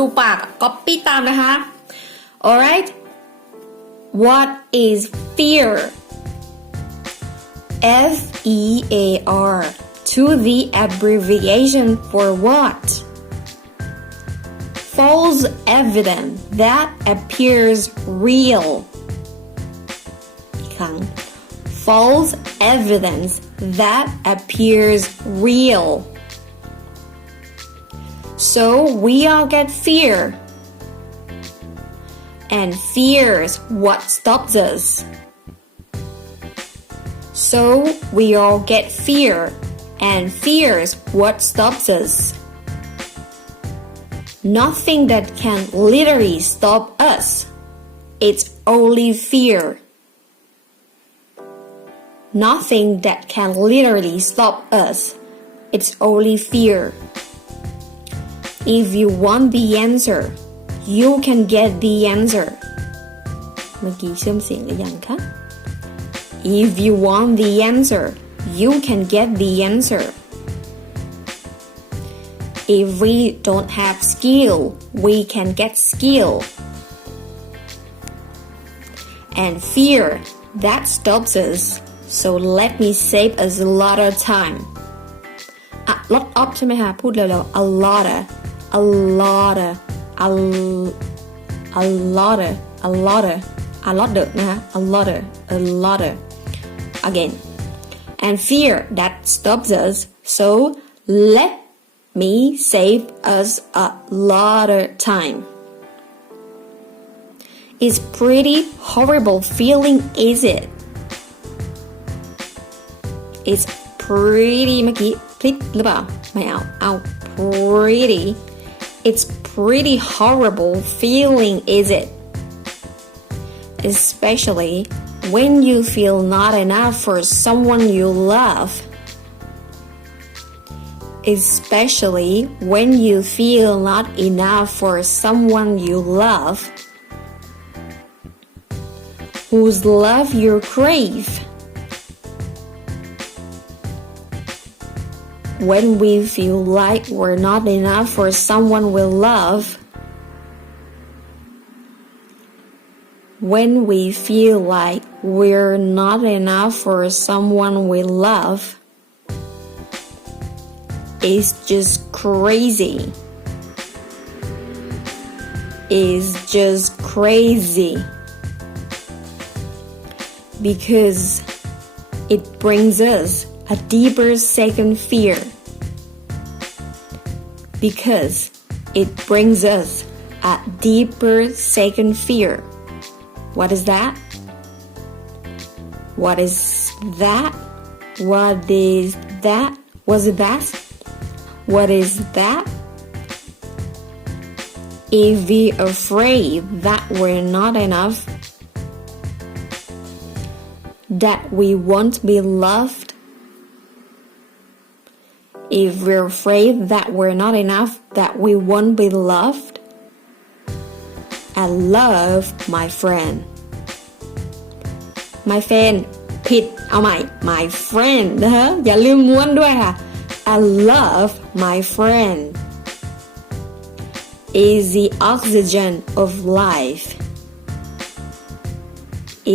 ดูปาก copy ตามนะคะ alright what is fear F-E-A-R to the abbreviation for what false evidence that appears real อีกครั้ง false evidence that appears real so we all get fear and fear's what stops us so we all get fear and fear's what stops us nothing that can literally stop us it's only fear nothing that can literally stop us it's only fear if you want the answer you can get the answer เมื่อกี้เชื่อมเสียงหรือยังคะ if you want the answer you can get the answer if we don't have skill we can get skill and fear that stops us so let me save us a lot of time a lot of ใช่ไหมคะพูดเร็วๆ a lot of a lot of a lot of a lot of a lot of นะคะ a lot of a lot of again and fear that stops us so let me save us a lot of time it's pretty horrible feeling is it it's pretty เมื่อกี้พลิกหรือเปล่าไม่เอา pretty it's pretty horrible feeling is it especially when you feel not enough for someone you love especially when you feel not enough for someone you love whose love you crave when we feel like we're not enough for someone we love when we feel like we're not enough for someone we love it's just crazy it's just crazy because it brings us a deeper second fear because it brings us a deeper second fear what is that what is that what is that was it that what is that if we're afraid that we're not enough that we won't be loved if we're afraid that we're not enough that we won't be loved I love my friend my friend ผิดเอาใหม่ my friend นะฮะอย่าลืมม้วนด้วยค่ะ I love my friend is the oxygen of life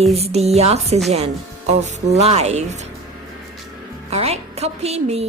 is the oxygen of life alright copy me